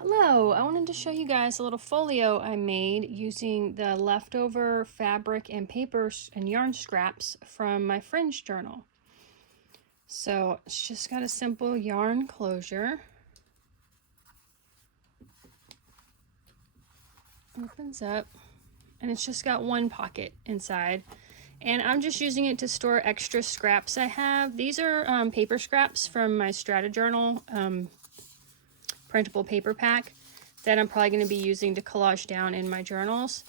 Hello, I wanted to show you guys a little folio I made using the leftover fabric and paper and yarn scraps from my Fringe Journal. So it's just got a simple yarn closure. Opens up and it's just got one pocket inside. And I'm just using it to store extra scraps I have. These are paper scraps from my Strata Journal printable paper pack that I'm probably going to be using to collage down in my journals.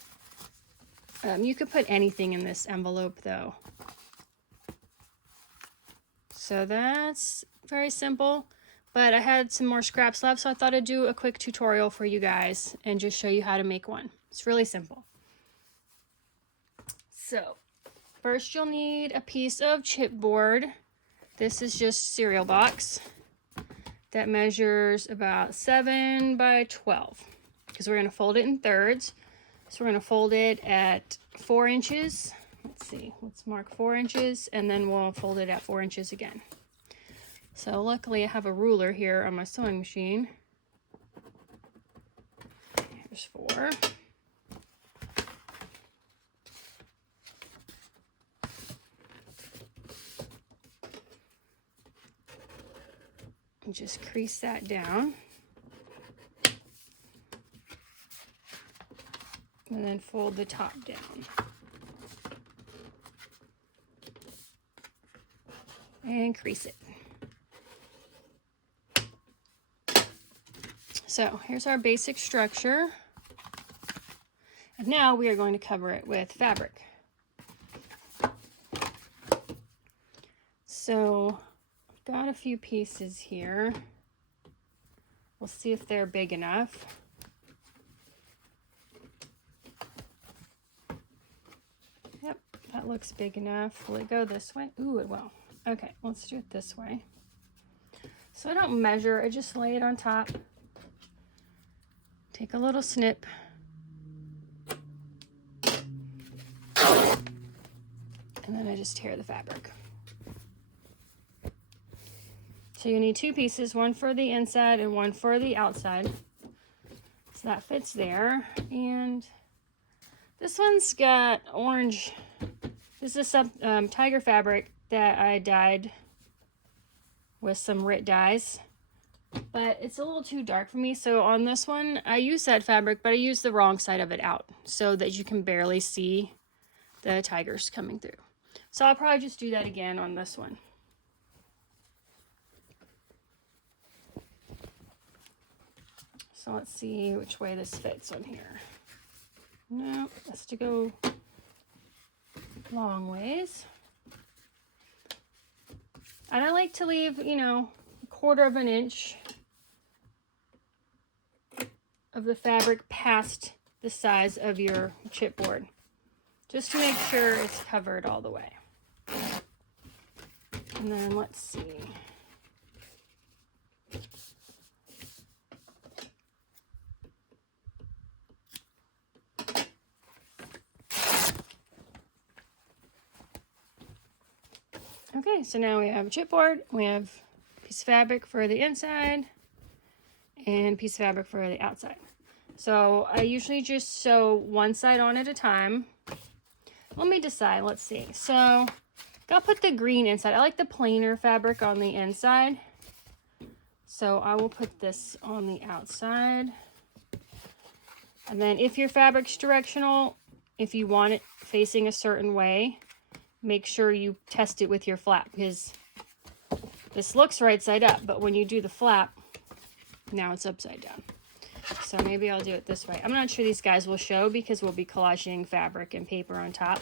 You could put anything in this envelope though. So that's very simple, but I had some more scraps left, so I thought I'd do a quick tutorial for you guys and just show you how to make one. It's really simple. So first you'll need a piece of chipboard. This is just cereal box that measures about 7 by 12 because we're going to fold it in thirds. So we're going to fold it at 4 inches. Let's see, let's mark 4 inches and then we'll fold it at 4 inches again. So luckily I have a ruler here on my sewing machine. Here's 4. And just crease that down. And then fold the top down. And crease it. So here's our basic structure. And now we are going to cover it with fabric. So I've got a few pieces here. We'll see if they're big enough. Yep, that looks big enough. Will it go this way? Ooh, it will. Okay, let's do it this way. So I don't measure, I just lay it on top. Take a little snip. And then I just tear the fabric. So you need 2 pieces, one for the inside and one for the outside. So that fits there. And this one's got orange. This is some tiger fabric that I dyed with some Rit dyes. But it's a little too dark for me. So on this one, I use that fabric, but I use the wrong side of it out so that you can barely see the tigers coming through. So I'll probably just do that again on this one. So let's see which way this fits on here. No, that's to go long ways. And I like to leave, you know, 1/4 of an inch of the fabric past the size of your chipboard, just to make sure it's covered all the way. And then let's see. Okay, so now we have a chipboard, we have a piece of fabric for the inside, and a piece of fabric for the outside. So I usually just sew one side on at a time. Let me decide, let's see. So I'll put the green inside. I like the plainer fabric on the inside. So I will put this on the outside. And then if your fabric's directional, if you want it facing a certain way, make sure you test it with your flap, because this looks right side up, but when you do the flap, now it's upside down. So maybe I'll do it this way. I'm not sure these guys will show because we'll be collaging fabric and paper on top.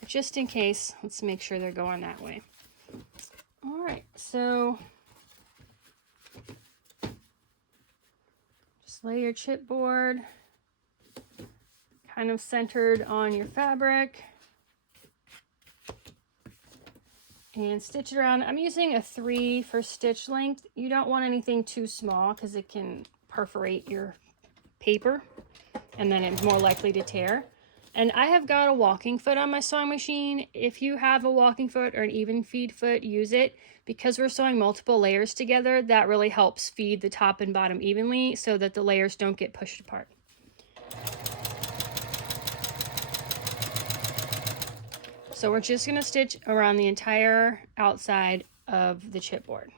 But just in case, let's make sure they're going that way. All right, so just lay your chipboard kind of centered on your fabric. And stitch it around. I'm using a 3 for stitch length. You don't want anything too small because it can perforate your paper and then it's more likely to tear. And I have got a walking foot on my sewing machine. If you have a walking foot or an even feed foot, use it. Because we're sewing multiple layers together, that really helps feed the top and bottom evenly so that the layers don't get pushed apart. So we're just gonna stitch around the entire outside of the chipboard,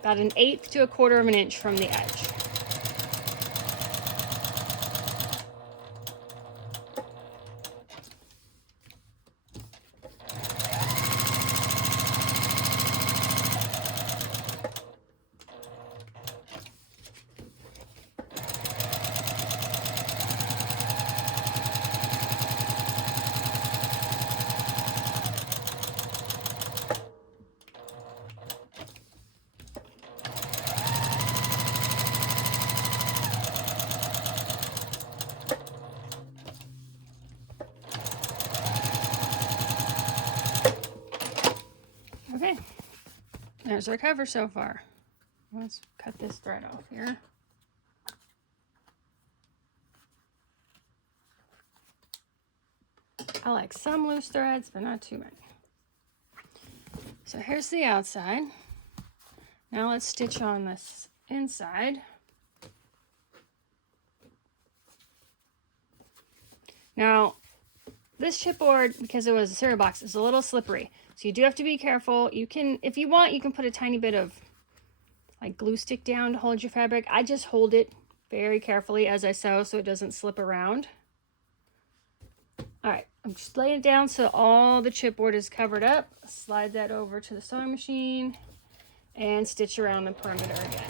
about 1/8 to 1/4 of an inch from the edge. Okay, there's our cover so far. Let's cut this thread off here. I like some loose threads, but not too many. So here's the outside. Now let's stitch on this inside. Now, this chipboard, because it was a cereal box, is a little slippery. So you do have to be careful. You can, if you want, you can put a tiny bit of like glue stick down to hold your fabric. I just hold it very carefully as I sew so it doesn't slip around. All right, I'm just laying it down so all the chipboard is covered up. Slide that over to the sewing machine and stitch around the perimeter again.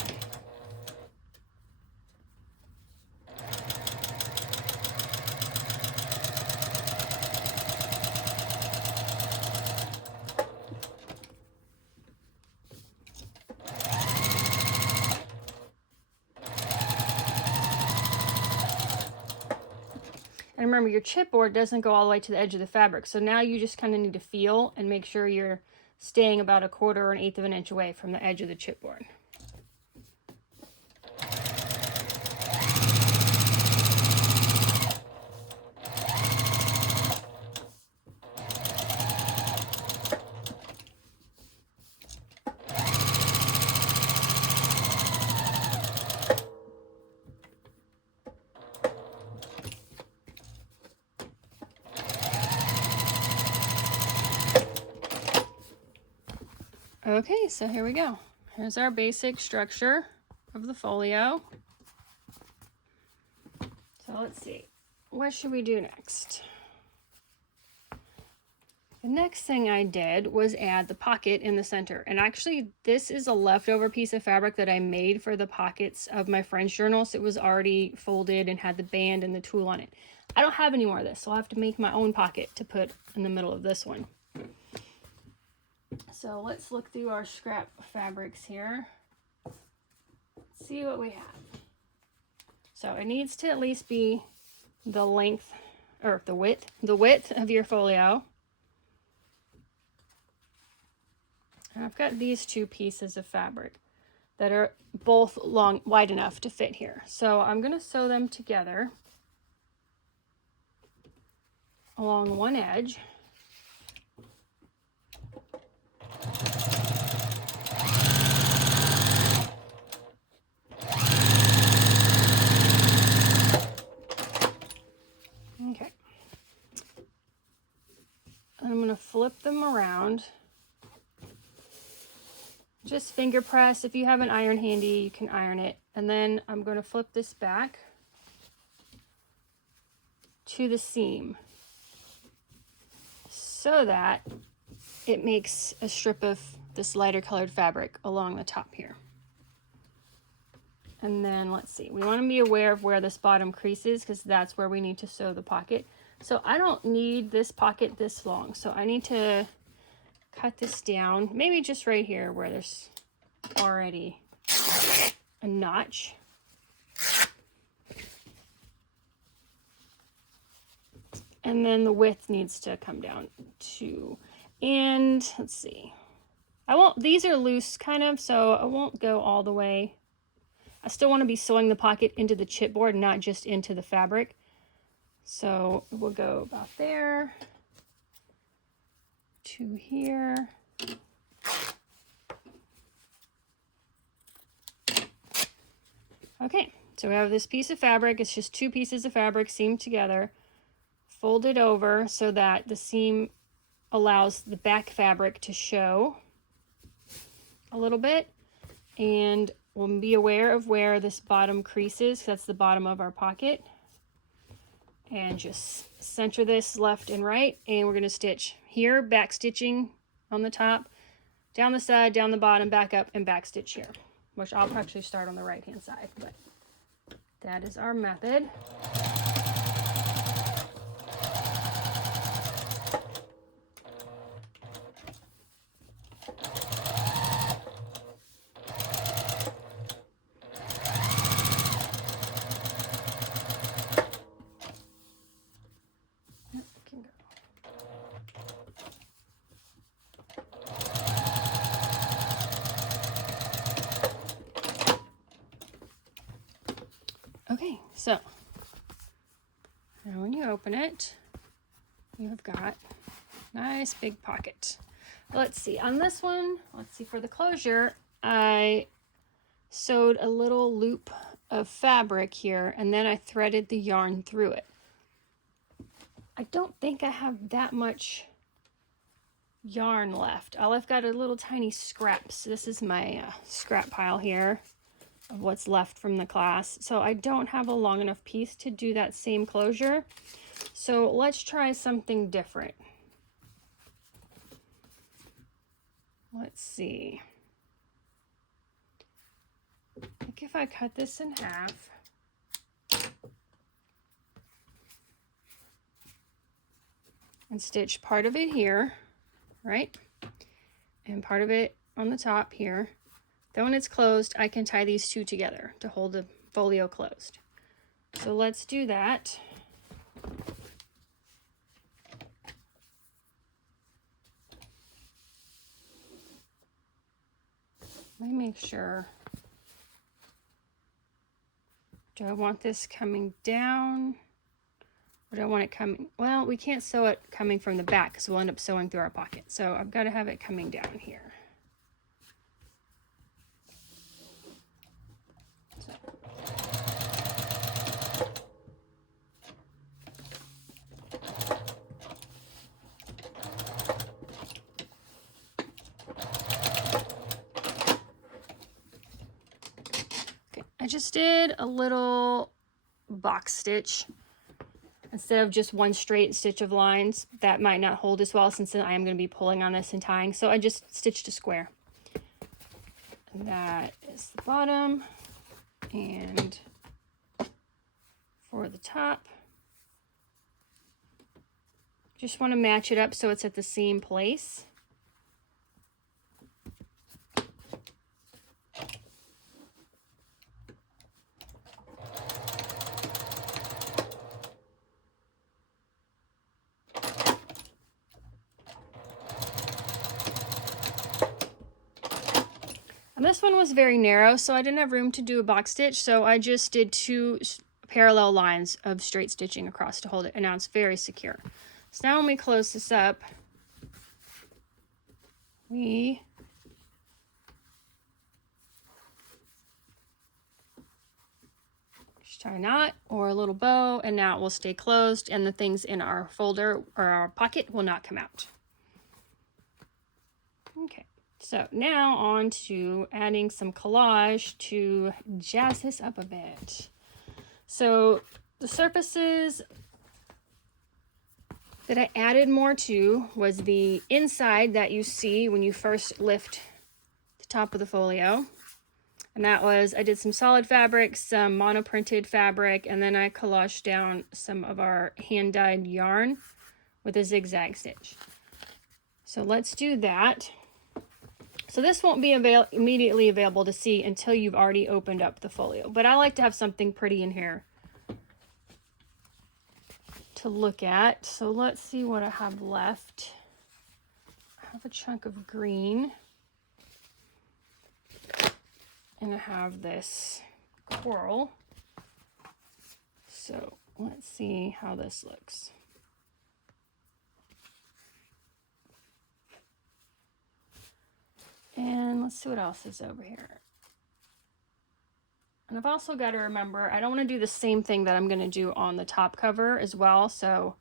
And remember, your chipboard doesn't go all the way to the edge of the fabric. So now you just kind of need to feel and make sure you're staying about 1/4 or 1/8 of an inch away from the edge of the chipboard. Okay, so here we go. Here's our basic structure of the folio. So let's see, what should we do next? The next thing I did was add the pocket in the center. And actually, this is a leftover piece of fabric that I made for the pockets of my Fringe Journal. So it was already folded and had the band and the tool on it. I don't have any more of this, so I'll have to make my own pocket to put in the middle of this one. So let's look through our scrap fabrics here. See what we have. So it needs to at least be the length, or the width of your folio. And I've got these two pieces of fabric that are both wide enough to fit here. So I'm going to sew them together along one edge. Okay. And I'm going to flip them around. Just finger press. If you have an iron handy, you can iron it. And then I'm going to flip this back to the seam so that it makes a strip of this lighter colored fabric along the top here. And then let's see, we want to be aware of where this bottom crease is because that's where we need to sew the pocket. So I don't need this pocket this long, so I need to cut this down, maybe just right here where there's already a notch. And then the width needs to come down too. And let's see, these are loose kind of, so I won't go all the way. I still want to be sewing the pocket into the chipboard, not just into the fabric. So we'll go about there to here. Okay, so we have this piece of fabric. It's just 2 pieces of fabric seamed together, folded over so that the seam allows the back fabric to show a little bit. And we'll be aware of where this bottom crease is, 'cause that's the bottom of our pocket. And just center this left and right, and we're going to stitch here, back stitching on the top, down the side, down the bottom, back up, and back stitch here, which I'll actually start on the right hand side, but that is our method. Okay, so now when you open it, you have got a nice big pocket. Let's see, on this one, let's see, for the closure, I sewed a little loop of fabric here, and then I threaded the yarn through it. I don't think I have that much yarn left. All I've got are little tiny scraps. This is my scrap pile here of what's left from the class. So I don't have a long enough piece to do that same closure. So let's try something different. Let's see. I think if I cut this in half, and stitch part of it here, right? And part of it on the top here. Then when it's closed, I can tie these 2 together to hold the folio closed. So let's do that. Let me make sure. Do I want this coming down? Or do I want it coming? Well, we can't sew it coming from the back because we'll end up sewing through our pocket. So I've got to have it coming down here. I just did a little box stitch instead of just one straight stitch of lines. That might not hold as well since I am going to be pulling on this and tying. So I just stitched a square. And that is the bottom. And for the top, just want to match it up so it's at the same place. And this one was very narrow, so I didn't have room to do a box stitch, so I just did 2 parallel lines of straight stitching across to hold it, and now it's very secure. So now when we close this up, we just tie a knot or a little bow, and now it will stay closed, and the things in our folder or our pocket will not come out. Okay. So now on to adding some collage to jazz this up a bit. So the surfaces that I added more to was the inside that you see when you first lift the top of the folio. And that was, I did some solid fabric, some monoprinted fabric, and then I collaged down some of our hand-dyed yarn with a zigzag stitch. So let's do that. So this won't be immediately available to see until you've already opened up the folio. But I like to have something pretty in here to look at. So let's see what I have left. I have a chunk of green. And I have this coral. So let's see how this looks. And let's see what else is over here. And I've also got to remember, I don't want to do the same thing that I'm going to do on the top cover as well. So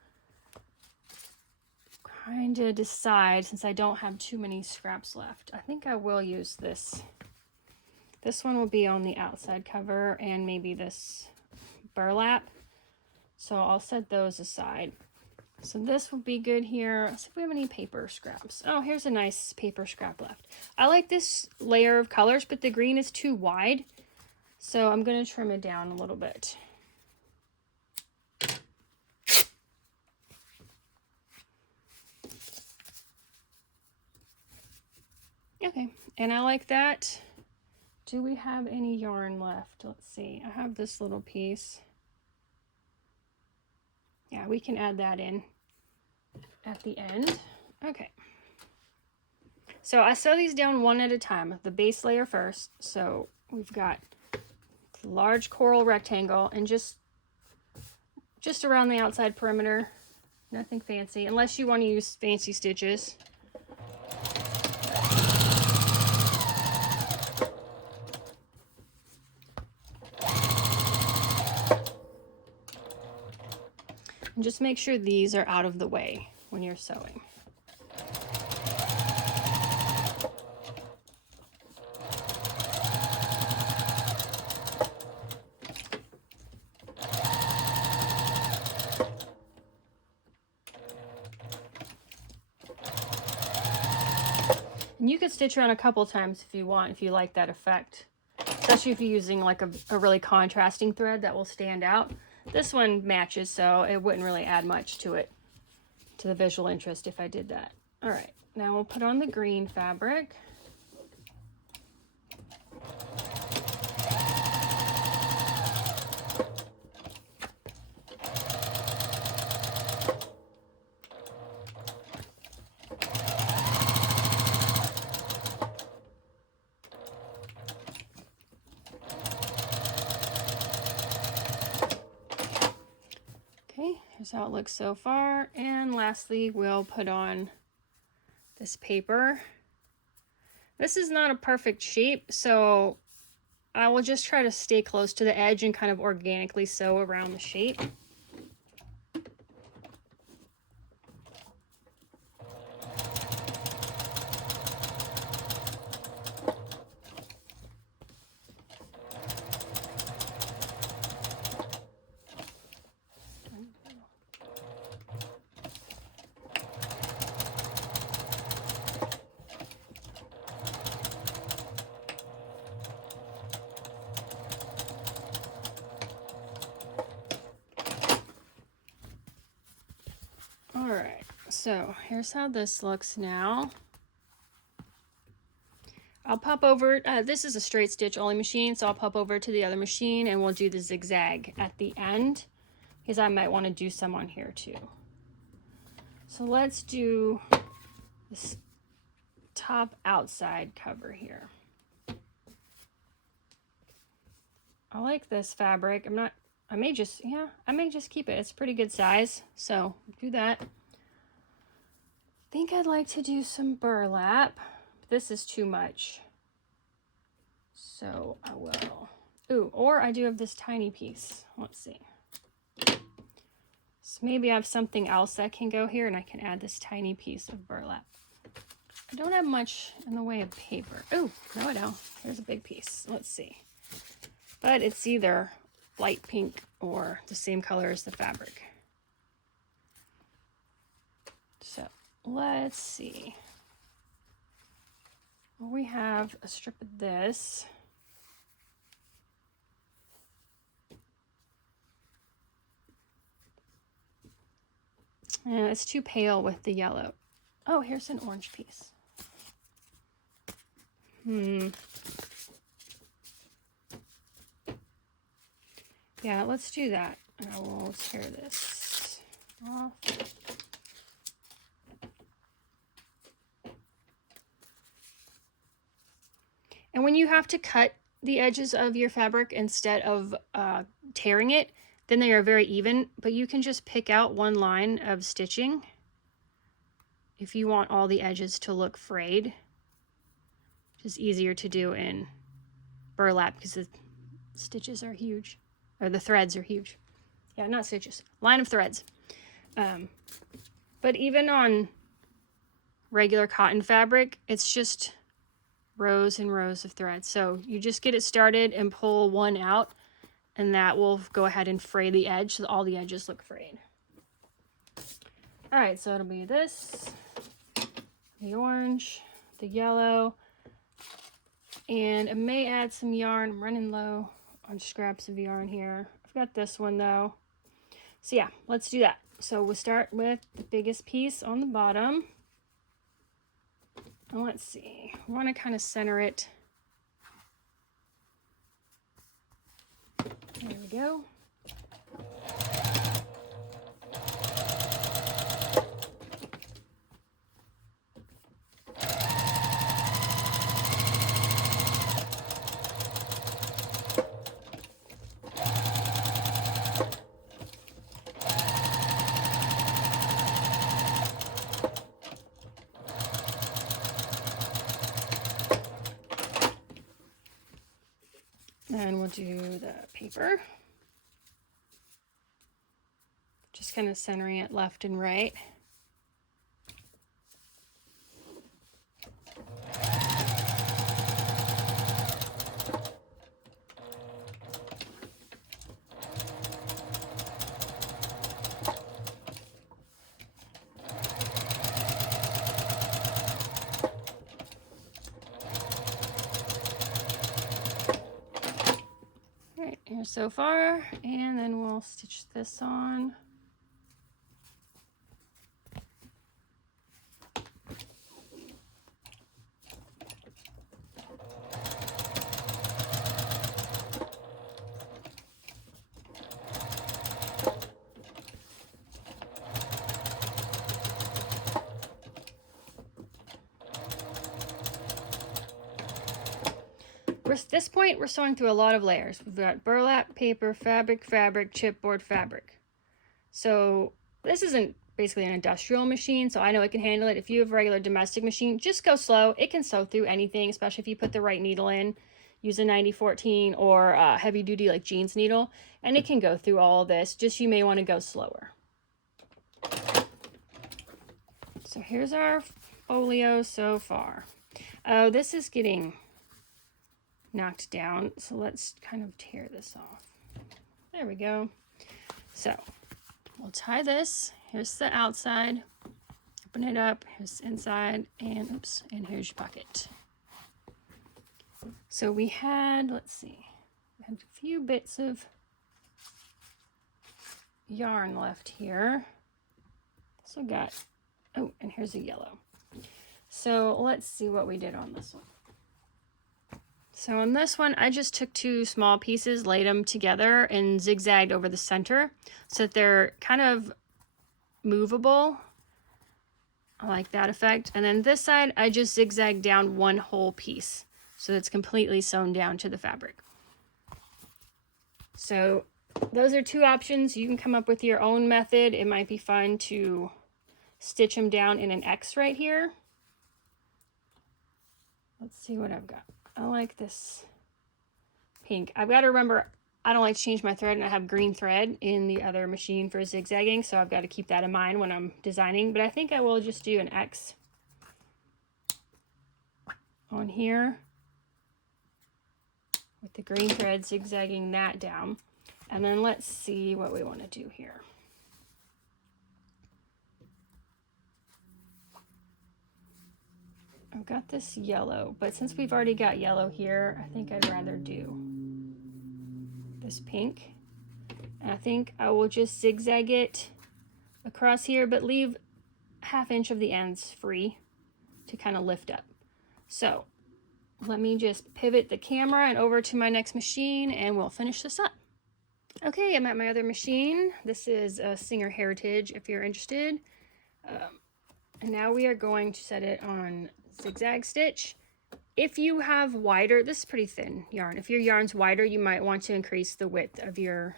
trying to decide, since I don't have too many scraps left, I think I will use this. This one will be on the outside cover, and maybe this burlap. So I'll set those aside. So this will be good here. Let's see if we have any paper scraps. Oh, here's a nice paper scrap left. I like this layer of colors, but the green is too wide. So I'm going to trim it down a little bit. Okay, and I like that. Do we have any yarn left? Let's see. I have this little piece. Yeah, we can add that in at the end. Okay. So I sew these down one at a time, the base layer first. So we've got the large coral rectangle and just around the outside perimeter. Nothing fancy, unless you want to use fancy stitches. And just make sure these are out of the way when you're sewing. And you could stitch around a couple times if you want, if you like that effect. Especially if you're using like a really contrasting thread that will stand out. This one matches, so it wouldn't really add much to it, to the visual interest if I did that. All right, now we'll put on the green fabric. Okay, here's how it looks so far. And lastly, we'll put on this paper. This is not a perfect shape, so I will just try to stay close to the edge and kind of organically sew around the shape. Alright, so here's how this looks now. I'll pop over, this is a straight stitch only machine, so I'll pop over to the other machine and we'll do the zigzag at the end, because I might want to do some on here too. So let's do this top outside cover here. I like this fabric. I may just keep it. It's a pretty good size, so do that. I think I'd like to do some burlap. This is too much, so I will. Ooh, or I do have this tiny piece. Let's see. So maybe I have something else that can go here, and I can add this tiny piece of burlap. I don't have much in the way of paper. Ooh, no I don't. Here's a big piece. Let's see. But it's either light pink or the same color as the fabric. So let's see. Well, we have a strip of this. And it's too pale with the yellow. Oh, here's an orange piece. Yeah, let's do that. And I will tear this off. And when you have to cut the edges of your fabric instead of tearing it, then they are very even, but you can just pick out one line of stitching if you want all the edges to look frayed. It's easier to do in burlap because the stitches are huge, or the threads are huge. Yeah, not stitches, line of threads. But even on regular cotton fabric, it's just rows and rows of threads. So you just get it started and pull one out, and that will go ahead and fray the edge so that all the edges look frayed. All right, so it'll be this, the orange, the yellow, and I may add some yarn. I'm running low on scraps of yarn here. I've got this one though. So yeah, let's do that. So we'll start with the biggest piece on the bottom. And let's see, we want to kind of center it. There we go. And we'll do the paper. Just kind of centering it left and right. Here so far, and then we'll stitch this on. At this point, we're sewing through a lot of layers. We've got burlap, paper, fabric, chipboard, fabric. So this isn't basically an industrial machine, so I know it can handle it. If you have a regular domestic machine, just go slow. It can sew through anything, especially if you put the right needle in. Use a 90-14 or a heavy duty like jeans needle, and it can go through all of this. Just you may want to go slower. So here's our folio so far. Oh, this is getting knocked down, so let's kind of tear this off. There we go. So we'll tie this. Here's the outside. Open it up. Here's the inside, and oops, and here's your pocket. So we had, let's see, we had a few bits of yarn left here. So got, oh, and here's a yellow. So let's see what we did on this one. So on this one, I just took two small pieces, laid them together, and zigzagged over the center so that they're kind of movable. I like that effect. And then this side, I just zigzagged down one whole piece so it's completely sewn down to the fabric. So those are two options. You can come up with your own method. It might be fun to stitch them down in an X right here. Let's see what I've got. I like this pink. I've got to remember, I don't like to change my thread, and I have green thread in the other machine for zigzagging, so I've got to keep that in mind when I'm designing. But I think I will just do an X on here with the green thread, zigzagging that down. And then let's see what we want to do here. I've got this yellow, but since we've already got yellow here, I think I'd rather do this pink. And I think I will just zigzag it across here, but leave 1/2 inch of the ends free to kind of lift up. So let me just pivot the camera and over to my next machine, and we'll finish this up. Okay, I'm at my other machine. This is a Singer Heritage if you're interested. And now we are going to set it on zigzag stitch. If you have wider, this is pretty thin yarn. If your yarn's wider, you might want to increase the width of your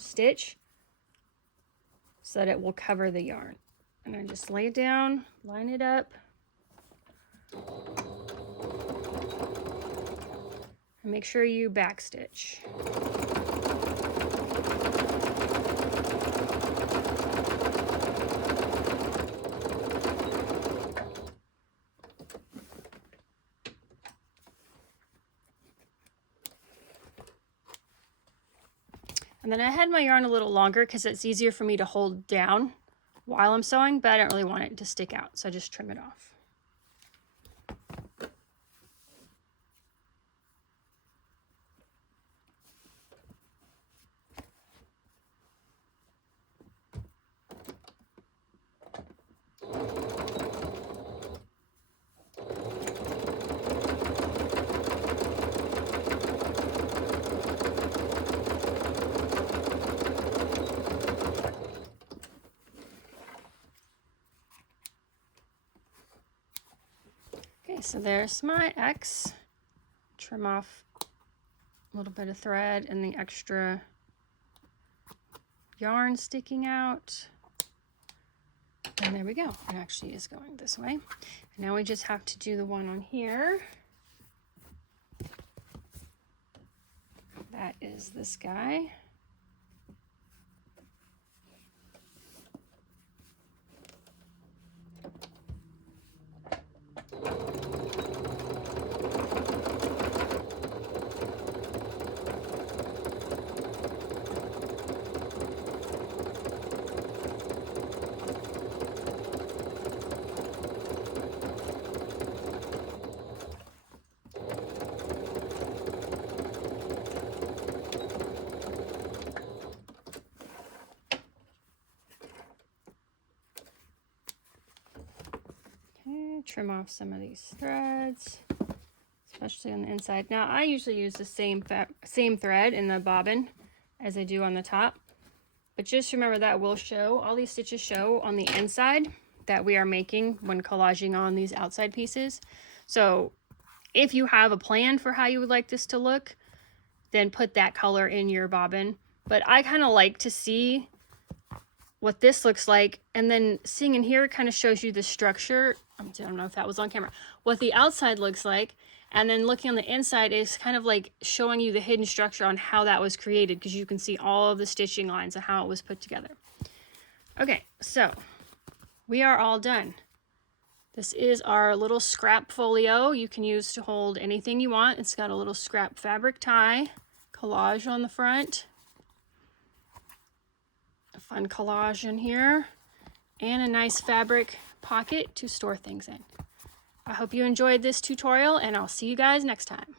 stitch so that it will cover the yarn. And I just lay it down, line it up, and make sure you back stitch. And then I had my yarn a little longer because it's easier for me to hold down while I'm sewing, but I don't really want it to stick out, so I just trim it off. So there's my X. Trim off a little bit of thread and the extra yarn sticking out. And there we go. It actually is going this way. And now we just have to do the one on here. That is this guy. Trim off some of these threads, especially on the inside. Now I usually use the same thread in the bobbin as I do on the top, but just remember that will show, all these stitches show on the inside that we are making when collaging on these outside pieces. So if you have a plan for how you would like this to look, then put that color in your bobbin. But I kind of like to see what this looks like, and then seeing in here kind of shows you the structure. I don't know if that was on camera, what the outside looks like, and then looking on the inside is kind of like showing you the hidden structure on how that was created, because you can see all of the stitching lines and how it was put together. Okay, so we are all done. This is our little scrap folio you can use to hold anything you want. It's got a little scrap fabric tie, collage on the front, a fun collage in here, and a nice fabric pocket to store things in. I hope you enjoyed this tutorial, and I'll see you guys next time.